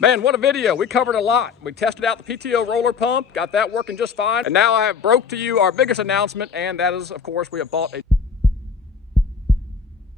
Man, what a video. We covered a lot. We tested out the PTO Roller Pump, got that working just fine. And now I have broke to you our biggest announcement, and that is, of course, we have bought a...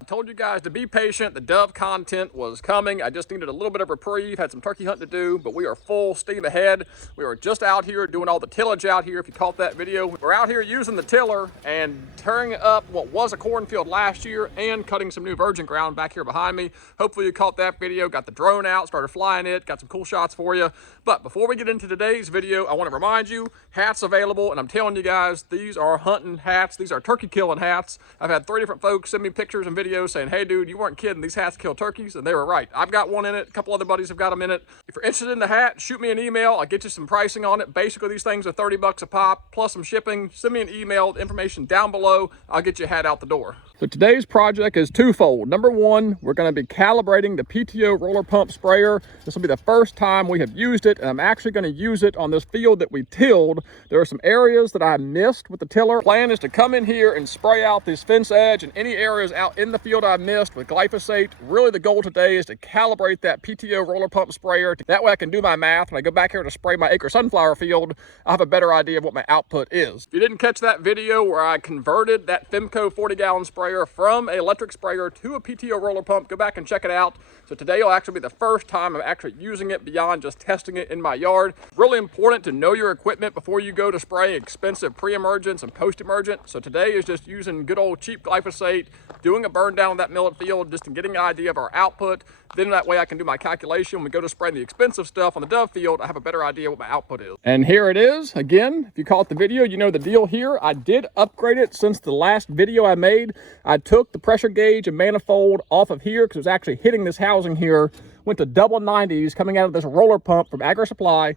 I told you guys to be patient. The dove content was coming. I just needed a little bit of reprieve, had some turkey hunting to do, but we are full steam ahead. We were just out here doing all the tillage out here. If you caught that video, we're out here using the tiller and tearing up what was a cornfield last year and cutting some new virgin ground back here behind me. Hopefully you caught that video, got the drone out, started flying it, got some cool shots for you. But before we get into today's video, I want to remind you, hats available, and I'm telling you guys, these are hunting hats. These are turkey killing hats. I've had 3 different folks send me pictures and videos saying, hey dude, you weren't kidding, these hats kill turkeys, and they were right. I've got one in it, a couple other buddies have got them in it. If you're interested in the hat, shoot me an email, I'll get you some pricing on it. Basically these things are 30 bucks a pop, plus some shipping. Send me an email, the information down below, I'll get you a hat out the door. So today's project is twofold. Number one, we're going to be calibrating the PTO Roller Pump sprayer. This will be the first time we have used it, and I'm actually going to use it on this field that we tilled. There are some areas that I missed with the tiller. Plan is to come in here and spray out this fence edge and any areas out in the field I missed with glyphosate. Really the goal today is to calibrate that PTO Roller Pump sprayer. That way I can do my math. When I go back here to spray my acre sunflower field, I have a better idea of what my output is. If you didn't catch that video where I converted that Femco 40-gallon sprayer from an electric sprayer to a PTO roller pump, go back and check it out. So today will actually be the first time I'm actually using it beyond just testing it in my yard. Really important to know your equipment before you go to spray expensive pre-emergence and post-emergent. So today is just using good old cheap glyphosate, doing a burn down of that millet field, just to getting an idea of our output. Then that way I can do my calculation. When we go to spray the expensive stuff on the dove field, I have a better idea what my output is. And here it is. Again, if you caught the video, you know the deal here. I did upgrade it since the last video I made. I took the pressure gauge and manifold off of here because it was actually hitting this housing here. Went to double 90s coming out of this roller pump from Agri Supply.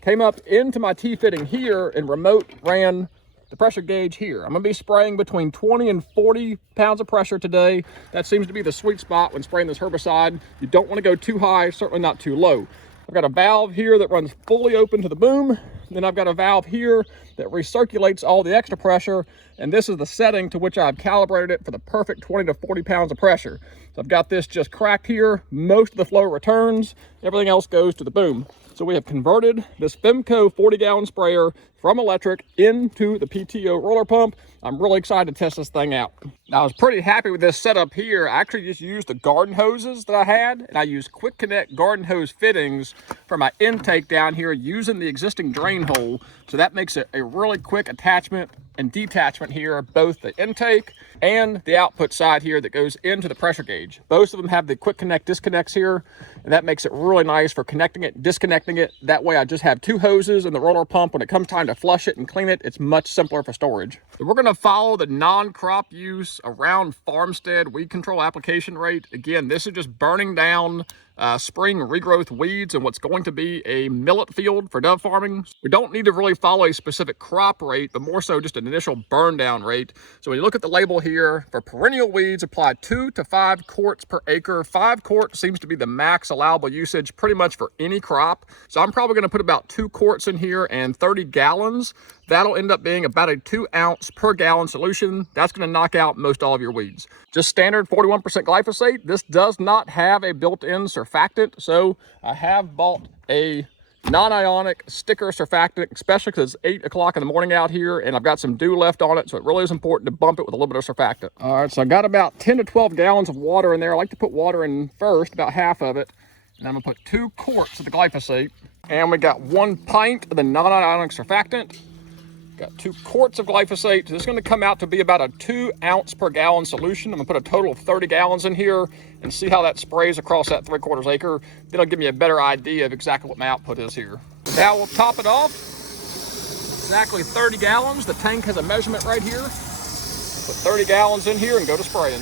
Came up into my T-fitting here and remote ran the pressure gauge here. I'm going to be spraying between 20 and 40 pounds of pressure today. That seems to be the sweet spot when spraying this herbicide. You don't want to go too high, certainly not too low. I've got a valve here that runs fully open to the boom. Then I've got a valve here that recirculates all the extra pressure. And this is the setting to which I've calibrated it for the perfect 20 to 40 pounds of pressure. So I've got this just cracked here. Most of the flow returns. Everything else goes to the boom. So we have converted this Femco 40-gallon sprayer from electric into the PTO roller pump. I'm really excited to test this thing out. Now, I was pretty happy with this setup here. I actually just used the garden hoses that I had, and I used Quick Connect garden hose fittings for my intake down here using the existing drain hole. So that makes it a really quick attachment and detachment here, both the intake and the output side here that goes into the pressure gauge. Both of them have the Quick Connect disconnects here, and that makes it really nice for connecting it, disconnecting it. That way I just have 2 hoses in the roller pump. When it comes time to flush it and clean it, it's much simpler for storage. So we're gonna follow the non-crop use around farmstead weed control application rate. Again, this is just burning down spring regrowth weeds and what's going to be a millet field for dove farming. We don't need to really follow a specific crop rate, but more so just an initial burn down rate. So when you look at the label here, for perennial weeds, apply 2 to 5 quarts per acre. 5 quarts seems to be the max allowable usage pretty much for any crop. So I'm probably going to put about 2 quarts in here and 30 gallons. That'll end up being about a 2 ounce per gallon solution. That's going to knock out most all of your weeds. Just standard 41% glyphosate. This does not have a built-in surfactant, so I have bought a non-ionic sticker surfactant, especially because it's 8 o'clock in the morning out here and I've got some dew left on it, so it really is important to bump it with a little bit of surfactant. All right, so I got about 10 to 12 gallons of water in there. I like to put water in first, about half of it, and I'm gonna put 2 quarts of the glyphosate, and we got 1 pint of the non-ionic surfactant. Got 2 quarts of glyphosate. This is going to come out to be about a 2 ounce per gallon solution. I'm going to put a total of 30 gallons in here and see how that sprays across that 3/4 acre. Then it'll give me a better idea of exactly what my output is here. Now we'll top it off. Exactly 30 gallons. The tank has a measurement right here. Put 30 gallons in here and go to spraying.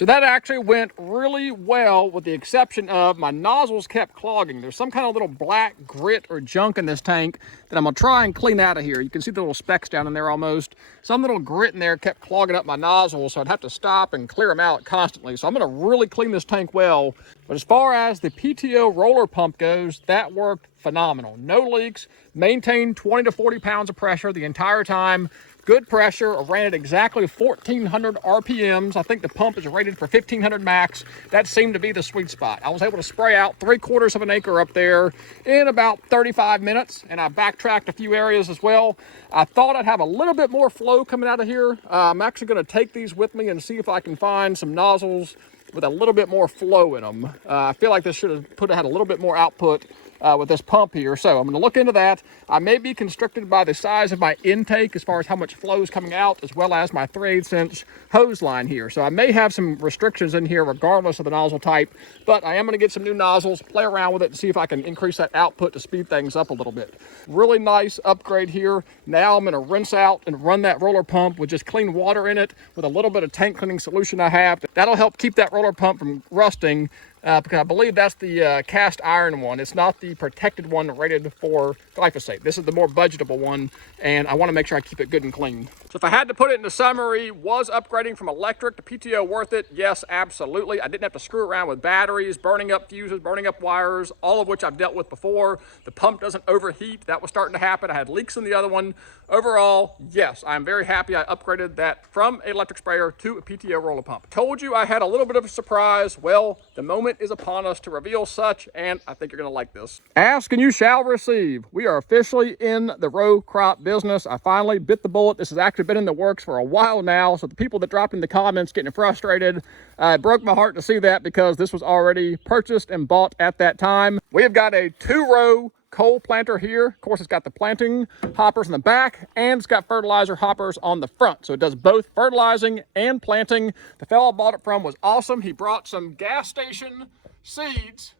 So that actually went really well, with the exception of my nozzles kept clogging. There's some kind of little black grit or junk in this tank that I'm gonna try and clean out of here. You can see the little specks down in there almost. Some little grit in there kept clogging up my nozzles, so I'd have to stop and clear them out constantly. So I'm gonna really clean this tank well. But as far as the PTO roller pump goes, that worked phenomenal. No leaks, maintained 20 to 40 pounds of pressure the entire time. Good pressure. I ran it exactly 1,400 RPMs. I think the pump is rated for 1,500 max. That seemed to be the sweet spot. I was able to spray out 3/4 of an acre up there in about 35 minutes, and I backtracked a few areas as well. I thought I'd have a little bit more flow coming out of here. I'm actually going to take these with me and see if I can find some nozzles with a little bit more flow in them. I feel like this should have had a little bit more output with this pump here. So I'm going to look into that. I may be constricted by the size of my intake as far as how much flow is coming out, as well as my 3/8 inch hose line here. So I may have some restrictions in here regardless of the nozzle type, but I am going to get some new nozzles, play around with it, and see if I can increase that output to speed things up a little bit. Really nice upgrade here. Now I'm going to rinse out and run that roller pump with just clean water in it with a little bit of tank cleaning solution I have. That'll help keep that roller pump from rusting. Because I believe that's the cast iron one. It's not the protected one rated for glyphosate. This is the more budgetable one, and I want to make sure I keep it good and clean. So if I had to put it in a summary, was upgrading from electric to PTO worth it? Yes, absolutely. I didn't have to screw around with batteries, burning up fuses, burning up wires, all of which I've dealt with before. The pump doesn't overheat. That was starting to happen. I had leaks in the other one. Overall, yes, I'm very happy I upgraded that from an electric sprayer to a PTO roller pump. Told you I had a little bit of a surprise. Well, the moment is upon us to reveal such, and I think you're gonna like this. Ask and you shall receive. We are officially in the row crop business. I finally bit the bullet. This has actually been in the works for a while now, so the people that dropped in the comments getting frustrated, it broke my heart to see that, because this was already purchased and bought at that time. We have got a 2-row coal planter here. Of course, it's got the planting hoppers in the back, and it's got fertilizer hoppers on the front. So it does both fertilizing and planting. The fellow I bought it from was awesome. He brought some gas station seeds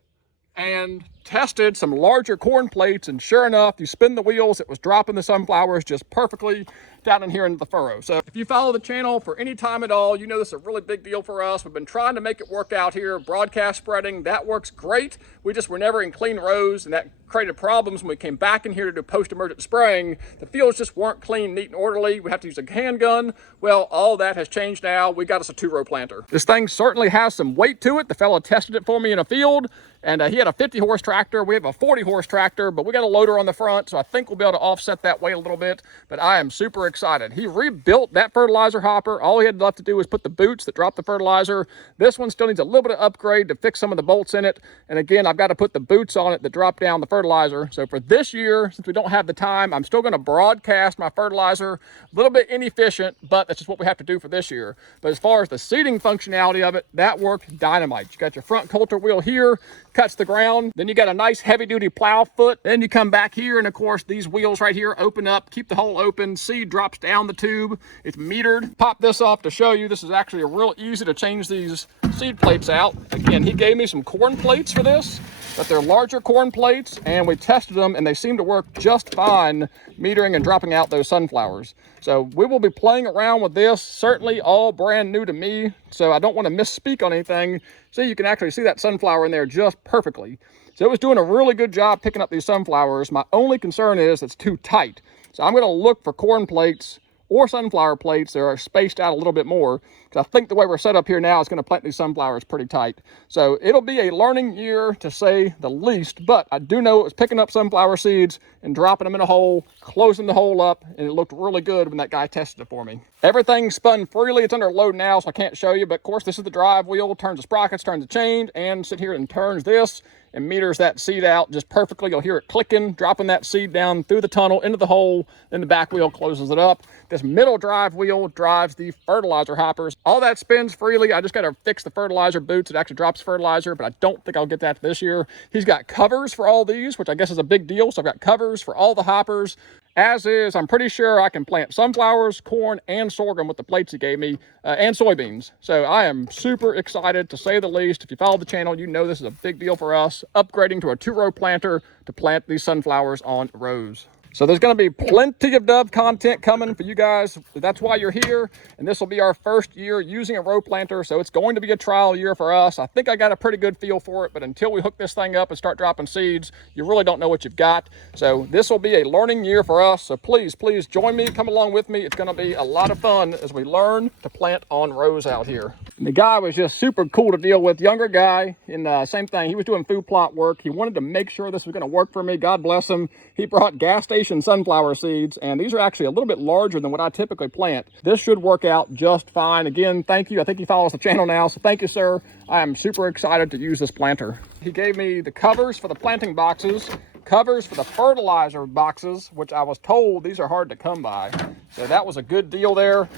and tested some larger corn plates, and sure enough, you spin the wheels, it was dropping the sunflowers just perfectly down in here into the furrow. So if you follow the channel for any time at all, you know this is a really big deal for us. We've been trying to make it work out here. Broadcast spreading, that works great. We just were never in clean rows, and that created problems when we came back in here to do post-emergent spraying. The fields just weren't clean, neat, and orderly. We have to use a handgun. Well, all that has changed now. We got us a 2-row planter. This thing certainly has some weight to it. The fella tested it for me in a field, and he had a 50-horse tractor. We have a 40-horse tractor, but we got a loader on the front, so I think we'll be able to offset that weight a little bit. But I am super excited. He rebuilt that fertilizer hopper. All he had left to do was put the boots that drop the fertilizer. This one still needs a little bit of upgrade to fix some of the bolts in it. And again, I've got to put the boots on it that drop down the fertilizer. So for this year, since we don't have the time, I'm still going to broadcast my fertilizer. A little bit inefficient, but that's just what we have to do for this year. But as far as the seeding functionality of it, that worked dynamite. You got your front coulter wheel here, cuts the ground. Then you got a nice heavy-duty plow foot. Then you come back here, and of course, these wheels right here open up, keep the hole open. Seed drops down the tube. It's metered. Pop this off to show you. This is actually real easy to change these seed plates out. Again, he gave me some corn plates for this, but they're larger corn plates, and we tested them, and they seem to work just fine metering and dropping out those sunflowers. So we will be playing around with this, certainly all brand new to me, so I don't want to misspeak on anything. See, you can actually see that sunflower in there just perfectly. So it was doing a really good job picking up these sunflowers. My only concern is it's too tight. So I'm going to look for corn plates or sunflower plates that are spaced out a little bit more, because I think the way we're set up here now is going to plant these sunflowers pretty tight. So it'll be a learning year, to say the least, but I do know it was picking up sunflower seeds and dropping them in a hole, closing the hole up, and it looked really good when that guy tested it for me. Everything spun freely. It's under load now, so I can't show you, but of course this is the drive wheel, turns the sprockets, turns the chain, and sit here and turns this and meters that seed out just perfectly. You'll hear it clicking, dropping that seed down through the tunnel into the hole, then the back wheel closes it up. This middle drive wheel drives the fertilizer hoppers. All that spins freely. I just got to fix the fertilizer boots. It actually drops fertilizer, but I don't think I'll get that this year. He's got covers for all these, which I guess is a big deal. So I've got covers for all the hoppers. As is, I'm pretty sure I can plant sunflowers, corn, and sorghum with the plates he gave me, and soybeans. So I am super excited, to say the least. If you follow the channel, you know this is a big deal for us, upgrading to a 2-row planter to plant these sunflowers on rows. So there's going to be plenty of dove content coming for you guys. That's why you're here. And this will be our first year using a row planter. So it's going to be a trial year for us. I think I got a pretty good feel for it, but until we hook this thing up and start dropping seeds, you really don't know what you've got. So this will be a learning year for us. So please, please join me, come along with me. It's going to be a lot of fun as we learn to plant on rows out here. And the guy was just super cool to deal with. Younger guy, and same thing. He was doing food plot work. He wanted to make sure this was going to work for me. God bless him. He brought gas station sunflower seeds, and these are actually a little bit larger than what I typically plant. This should work out just fine. Again, thank you. I think he follows the channel now, so thank you, sir. I am super excited to use this planter. He gave me the covers for the planting boxes, covers for the fertilizer boxes, which I was told these are hard to come by. So that was a good deal there.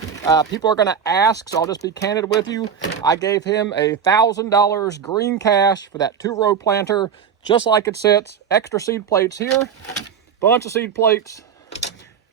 People are going to ask, so I'll just be candid with you. I gave him $1,000 green cash for that 2-row planter, just like it sits. Extra seed plates here, bunch of seed plates.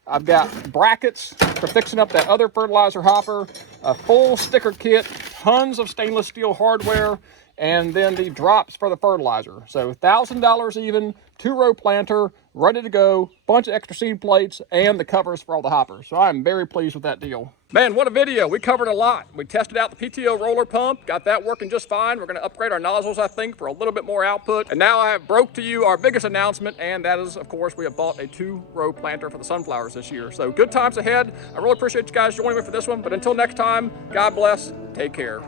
I've got brackets for fixing up that other fertilizer hopper, a full sticker kit, tons of stainless steel hardware, and then the drops for the fertilizer. So $1,000 even, 2-row planter, ready to go, bunch of extra seed plates, and the covers for all the hoppers. So I'm very pleased with that deal. Man, what a video. We covered a lot. We tested out the PTO Roller Pump, got that working just fine. We're gonna upgrade our nozzles, I think, for a little bit more output. And now I have broke to you our biggest announcement, and that is, of course, we have bought a 2-row planter for the sunflowers this year. So good times ahead. I really appreciate you guys joining me for this one, but until next time, God bless, take care.